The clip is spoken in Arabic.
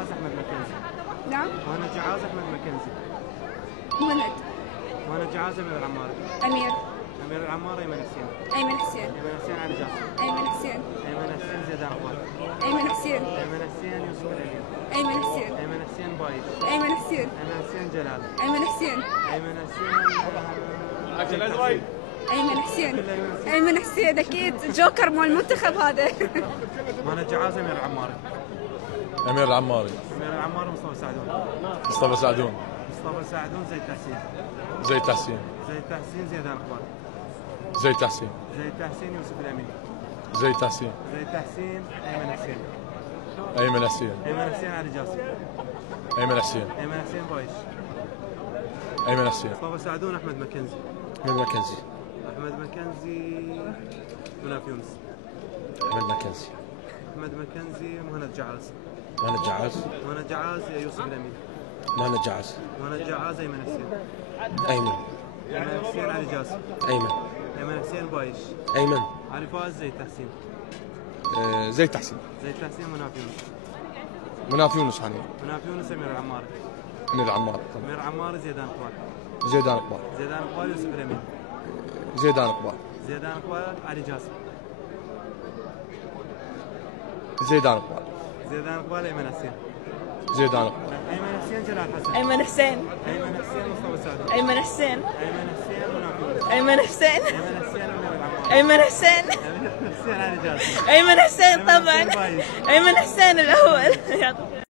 جعاز احمد مكنزي. نعم. مهند جعاز احمد مكنزي. مهند. مهند جعاز امير العماري. امير. امير العماري ايمن حسين. ايمن حسين. ايمن حسين علي جاسم. ايمن حسين. ايمن حسين زيدان اقبال. ايمن حسين. ايمن حسين يوسف الامين. ايمن حسين. ايمن حسين بايش. ايمن حسين. ايمن حسين جلال. ايمن حسين. ايمن حسين ايمن حسين. ايمن حسين اكيد جوكر مال المنتخب هذا. مهند جعاز امير العماري. امير العماري. امير العماري مصطفى سعدون. مصطفى سعدون. مصطفى سعدون زيد تحسين. زيد تحسين. زيد تحسين زيدان اقبال. زيد تحسين. زيد تحسين يوسف الامين. زيد تحسين. زيد تحسين ايمن حسين. ايمن حسين. ايمن حسين علي جاسم. ايمن حسين. ايمن حسين بايش. ايمن حسين. مصطفى سعدون احمد مكنزي. احمد مكنزي. احمد مكنزي مناف يونس. احمد مكنزي. احمد مكنزي مهند جعاز. مهند جعاز. مهند جعاز يوسف الامين. مهند جعاز. مهند جعاز ايمن حسين. ايمن. ايمن حسين علي جاسم. ايمن. ايمن حسين بايش. ايمن. علي فاز زيد تحسين. زيد تحسين. زيد تحسين مناف يونس. مناف يونس حنين. مناف يونس امير العماري. امير العماري. امير العماري زيدان اقبال. زيدان اقبال. زيدان اقبال يوسف الامين. زيدان اقبال. زيدان اقبال علي جاسم. زيدان اقبال. زيدان اقبال ايمن حسين. زيدان اقبال. ايمن حسين جلال حسن. ايمن حسين. ايمن حسين مصطفى سعدون. ايمن حسين. ايمن حسين مناف يونس. ايمن حسين. ايمن حسين امير العماري. ايمن حسين. ايمن حسين علي جاسم. ايمن حسين أيمن طبعا. حسين بايش. ايمن حسين الاول.